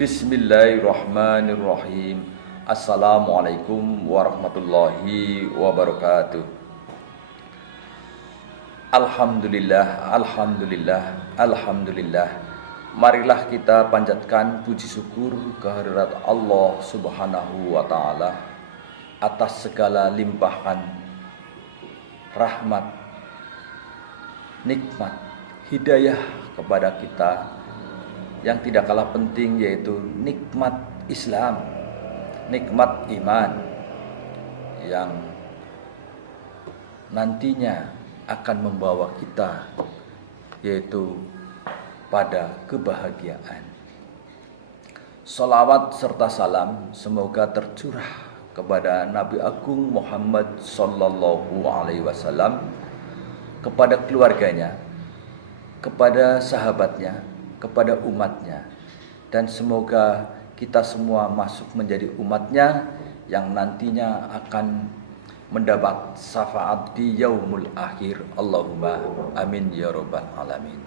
Bismillahirrahmanirrahim. Assalamualaikum warahmatullahi wabarakatuh. Alhamdulillah, alhamdulillah, alhamdulillah. Marilah kita panjatkan puji syukur kehadirat Allah Subhanahu wa ta'ala atas segala limpahan rahmat, nikmat, hidayah kepada kita yang tidak kalah penting, yaitu nikmat Islam, nikmat iman yang nantinya akan membawa kita yaitu pada kebahagiaan. Salawat serta salam semoga tercurah kepada Nabi Agung Muhammad Sallallahu Alaihi Wasallam, kepada keluarganya, kepada sahabatnya, kepada umatnya, dan semoga kita semua masuk menjadi umatnya yang nantinya akan mendapat syafaat di yaumul akhir. Allahumma amin ya rabbal alamin.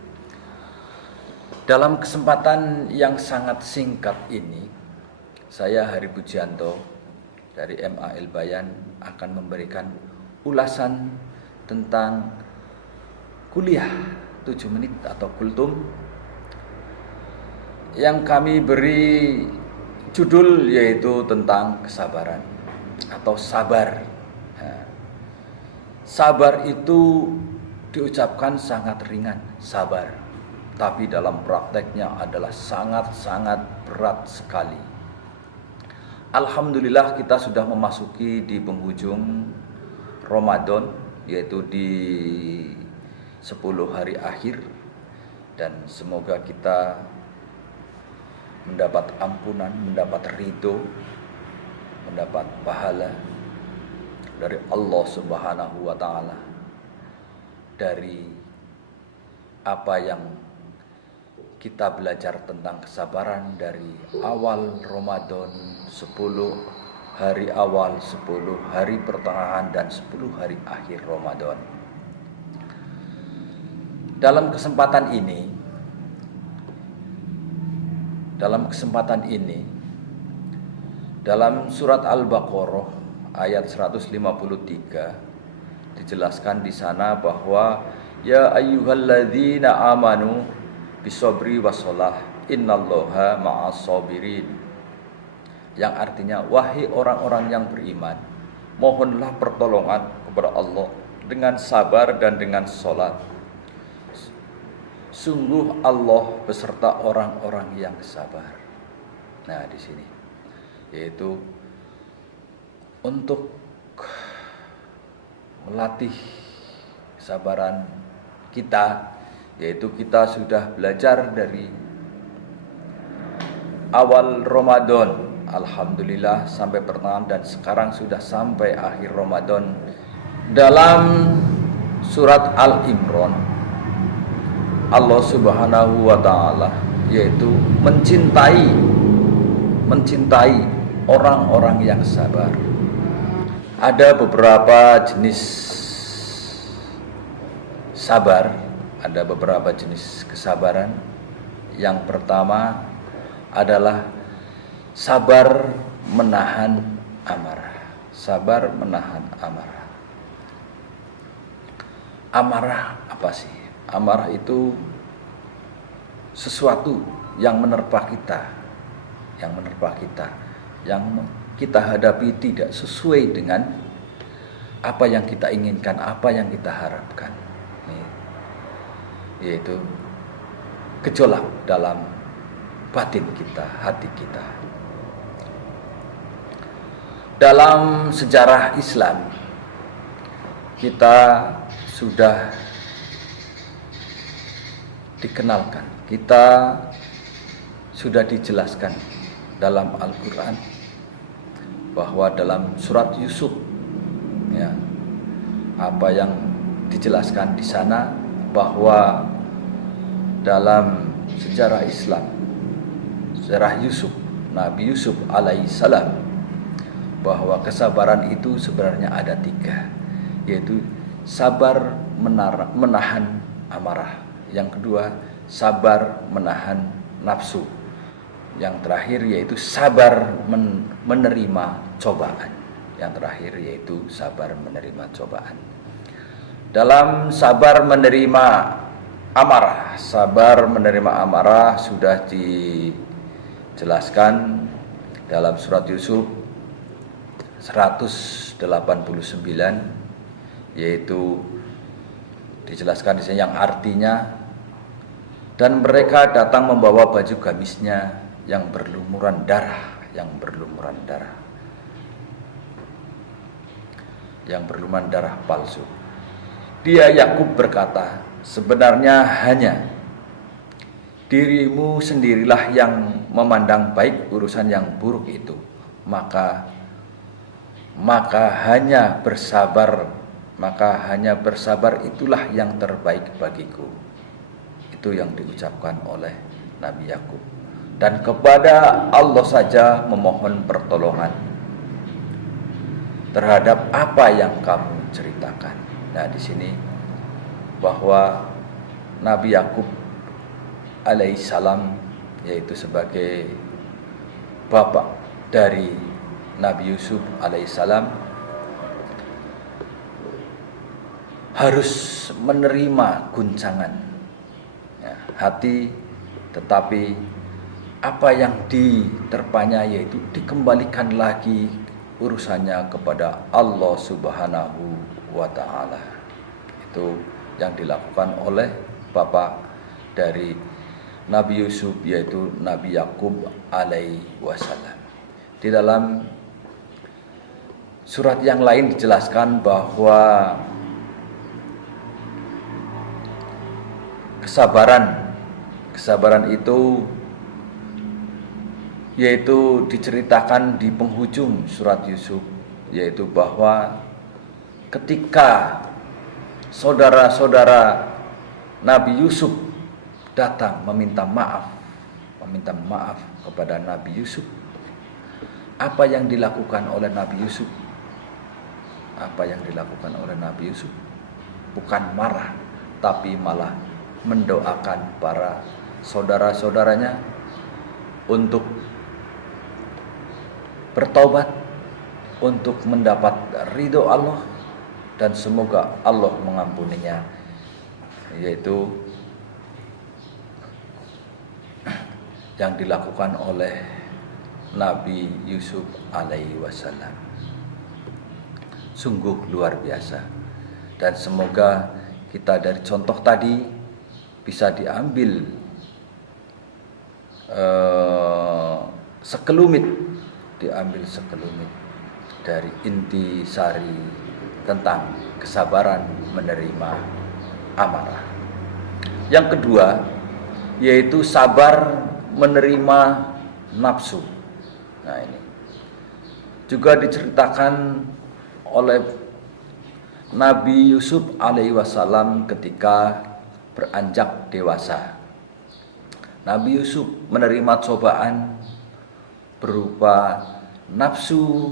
Dalam kesempatan yang sangat singkat ini, saya Hari Pujianto dari MAL Bayan akan memberikan ulasan tentang kuliah 7 menit atau kultum yang kami beri judul yaitu tentang kesabaran atau sabar. Sabar itu diucapkan sangat ringan, sabar, tapi dalam prakteknya adalah sangat-sangat berat sekali. Alhamdulillah kita sudah memasuki di penghujung Ramadan, yaitu di 10 hari akhir, dan semoga kita mendapat ampunan, mendapat ridho, mendapat pahala dari Allah Subhanahu wa ta'ala dari apa yang kita belajar tentang kesabaran dari awal Ramadan, 10 hari awal, 10 hari pertengahan, dan 10 hari akhir Ramadan. Dalam kesempatan ini dalam surat Al-Baqarah ayat 153 dijelaskan di sana bahwa ya ayyuhalladzina amanu bisobri wassalah innallaha ma'as sabirin, yang artinya wahai orang-orang yang beriman, mohonlah pertolongan kepada Allah dengan sabar dan dengan sholat. Sungguh Allah beserta orang-orang yang sabar. Nah, di sini yaitu untuk melatih kesabaran kita, yaitu kita sudah belajar dari awal Ramadan, alhamdulillah, sampai pertengahan, dan sekarang sudah sampai akhir Ramadan. Dalam surat Al-Imran, Allah Subhanahu wa ta'ala yaitu mencintai orang-orang yang sabar. Ada beberapa jenis sabar, ada beberapa jenis kesabaran. Yang pertama adalah sabar menahan amarah. Sabar menahan amarah. Amarah apa sih? Amarah itu sesuatu yang menerpa kita, yang kita hadapi tidak sesuai dengan apa yang kita inginkan, apa yang kita harapkan, yaitu gejolak dalam batin kita, hati kita. Dalam sejarah Islam kita sudah dikenalkan, kita sudah dijelaskan dalam Al-Quran bahwa dalam surat Yusuf, ya, apa yang dijelaskan di sana bahwa dalam sejarah Islam, sejarah Yusuf, Nabi Yusuf alaihissalam, bahwa kesabaran itu sebenarnya ada 3, yaitu sabar menahan amarah, yang kedua sabar menahan nafsu, Yang terakhir yaitu sabar menerima cobaan. Yang terakhir yaitu sabar menerima cobaan. Dalam sabar menerima amarah, sudah dijelaskan dalam surat Yusuf 189, yaitu dijelaskan di sini yang artinya, dan mereka datang membawa baju gamisnya yang berlumuran darah, palsu. Dia Yakub berkata, sebenarnya hanya dirimu sendirilah yang memandang baik urusan yang buruk itu, maka hanya bersabar itulah yang terbaik bagiku. Itu yang diucapkan oleh Nabi Yakub. Dan kepada Allah saja memohon pertolongan terhadap apa yang kamu ceritakan. Nah, di sini bahwa Nabi Yakub alaihissalam, yaitu sebagai bapak dari Nabi Yusuf alaihissalam, harus menerima guncangan hati, tetapi apa yang diterpanya yaitu dikembalikan lagi urusannya kepada Allah Subhanahu wa ta'ala. Itu yang dilakukan oleh bapak dari Nabi Yusuf, yaitu Nabi Yakub alaihi wasallam. Di dalam surat yang lain dijelaskan bahwa kesabaran itu yaitu diceritakan di penghujung surat Yusuf, yaitu bahwa ketika saudara-saudara Nabi Yusuf datang meminta maaf kepada Nabi Yusuf, apa yang dilakukan oleh Nabi Yusuf? Bukan marah, tapi malah mendoakan para saudara-saudaranya untuk bertaubat, untuk mendapat ridho Allah, dan semoga Allah mengampuninya. Yaitu yang dilakukan oleh Nabi Yusuf alaihi wasallam. Sungguh luar biasa. Dan semoga kita dari contoh tadi bisa diambil sekelumit dari inti sari tentang kesabaran menerima amarah. Yang kedua yaitu sabar menerima nafsu. Nah, ini juga diceritakan oleh Nabi Yusuf alaihi wasallam ketika beranjak dewasa. Nabi Yusuf menerima cobaan berupa nafsu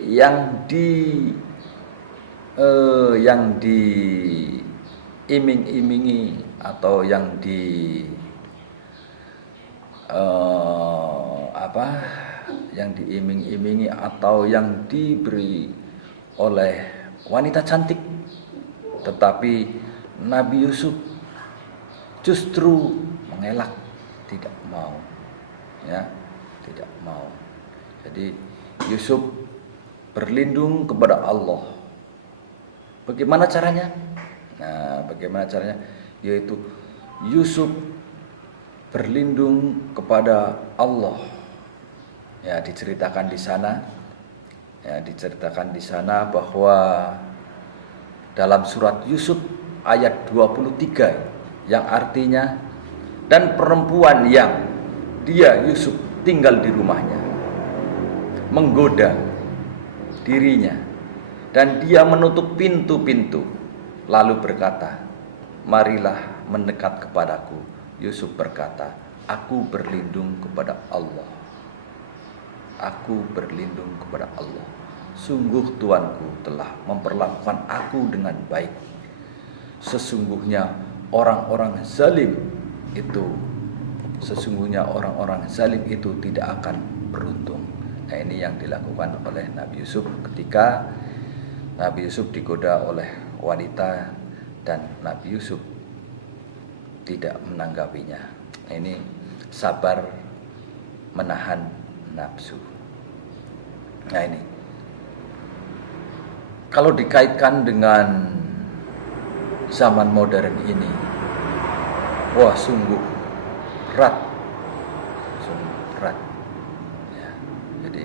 yang diiming-imingi atau yang diiming-imingi atau yang diberi oleh wanita cantik. Tetapi Nabi Yusuf justru mengelak, tidak mau. Jadi Yusuf berlindung kepada Allah. Bagaimana caranya? Yaitu Yusuf berlindung kepada Allah. Diceritakan di sana bahwa dalam surat Yusuf ayat 23 yang artinya, dan perempuan yang dia Yusuf tinggal di rumahnya menggoda dirinya, dan dia menutup pintu-pintu lalu berkata, marilah mendekat kepadaku. Yusuf berkata, aku berlindung kepada Allah. Sungguh Tuanku telah memperlakukan aku dengan baik. Sesungguhnya orang-orang zalim itu sesungguhnya orang-orang zalim itu tidak akan beruntung. Nah, ini yang dilakukan oleh Nabi Yusuf ketika Nabi Yusuf digoda oleh wanita dan Nabi Yusuf tidak menanggapinya. Nah, ini sabar menahan nafsu. Nah, ini kalau dikaitkan dengan zaman modern ini, wah sungguh berat, ya. Jadi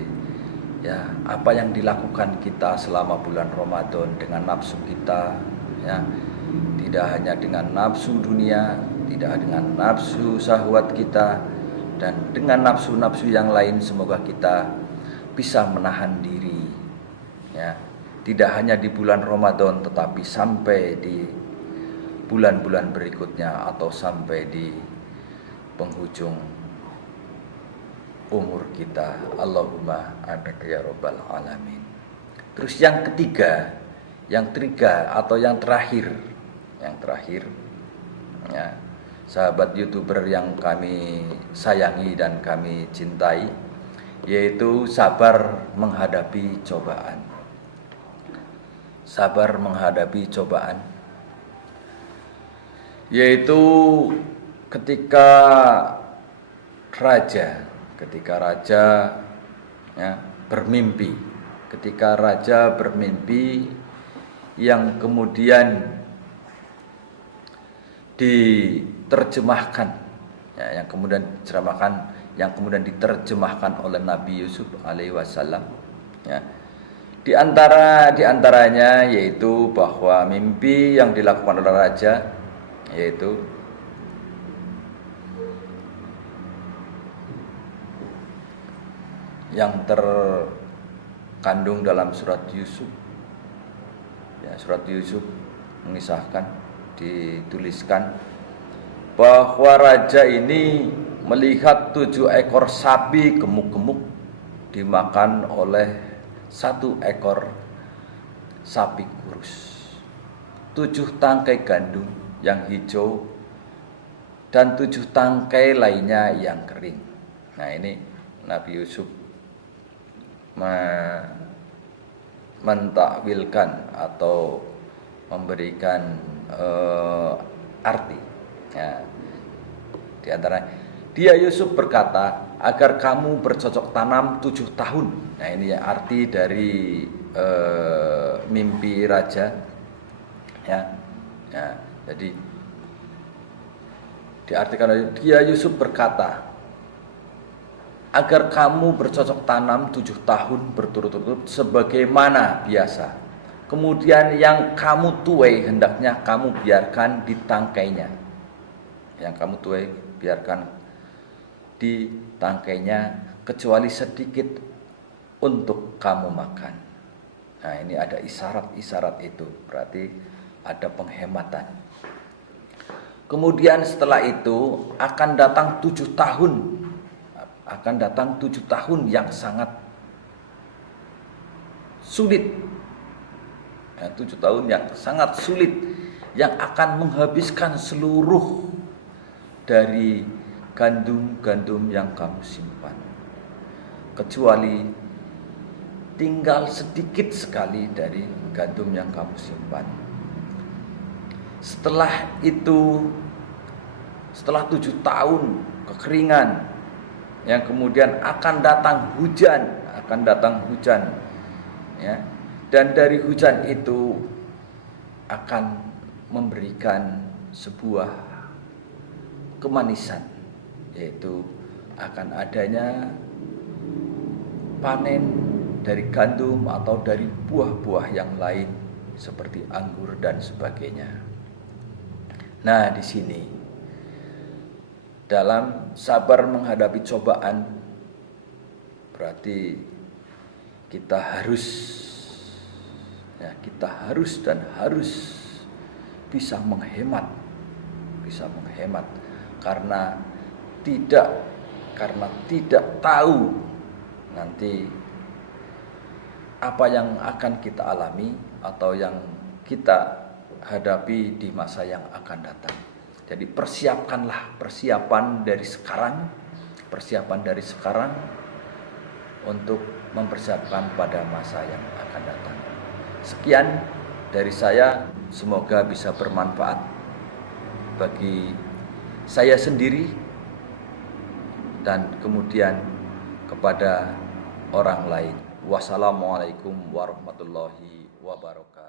ya, apa yang dilakukan kita selama bulan Ramadan dengan nafsu kita, ya, tidak hanya dengan nafsu dunia, tidak dengan nafsu syahwat kita, dan dengan nafsu-nafsu yang lain, semoga kita bisa menahan diri, ya, tidak hanya di bulan Ramadan tetapi sampai di bulan-bulan berikutnya atau sampai di penghujung umur kita. Allahumma amin ya rabbal alamin. Terus yang ketiga, yang atau yang terakhir, ya, sahabat YouTuber yang kami sayangi dan kami cintai, yaitu sabar menghadapi cobaan. Sabar menghadapi cobaan, yaitu ketika raja ya, bermimpi, yang kemudian diterjemahkan, ya, yang kemudian diterjemahkan oleh Nabi Yusuf alaihi wasallam, ya. Di antaranya yaitu bahwa mimpi yang dilakukan oleh raja, yaitu yang terkandung dalam surat Yusuf, ya, surat Yusuf mengisahkan, dituliskan bahwa raja ini melihat 7 ekor sapi gemuk-gemuk dimakan oleh 1 ekor sapi kurus, 7 tangkai gandum yang hijau dan 7 tangkai lainnya yang kering. Nah, ini Nabi Yusuf mentakwilkan atau memberikan arti, ya. Di antara dia Yusuf berkata, agar kamu bercocok tanam 7 tahun. Nah, ini ya arti dari mimpi raja, ya. Ya, jadi diartikan, dia Yusuf berkata, agar kamu bercocok tanam 7 tahun berturut-turut sebagaimana biasa. Kemudian yang kamu tuai hendaknya kamu biarkan di tangkainya. Yang kamu tuai biarkan di tangkainya kecuali sedikit untuk kamu makan. Nah, ini ada isyarat-isyarat itu, berarti ada penghematan. Kemudian setelah itu akan datang 7 tahun yang sangat sulit, ya, 7 tahun yang sangat sulit, yang akan menghabiskan seluruh dari gandum-gandum yang kamu simpan, kecuali tinggal sedikit sekali dari gandum yang kamu simpan. Setelah itu, setelah 7 tahun kekeringan, yang kemudian akan datang hujan, ya, dan dari hujan itu akan memberikan sebuah kemanisan, yaitu akan adanya panen dari gandum atau dari buah-buah yang lain seperti anggur dan sebagainya. Nah, di sini dalam sabar menghadapi cobaan, berarti kita harus bisa menghemat, karena tidak tahu nanti apa yang akan kita alami atau yang kita hadapi di masa yang akan datang. Jadi persiapan dari sekarang untuk mempersiapkan pada masa yang akan datang. Sekian dari saya, semoga bisa bermanfaat bagi saya sendiri dan kemudian kepada orang lain. Wassalamualaikum warahmatullahi wabarakatuh.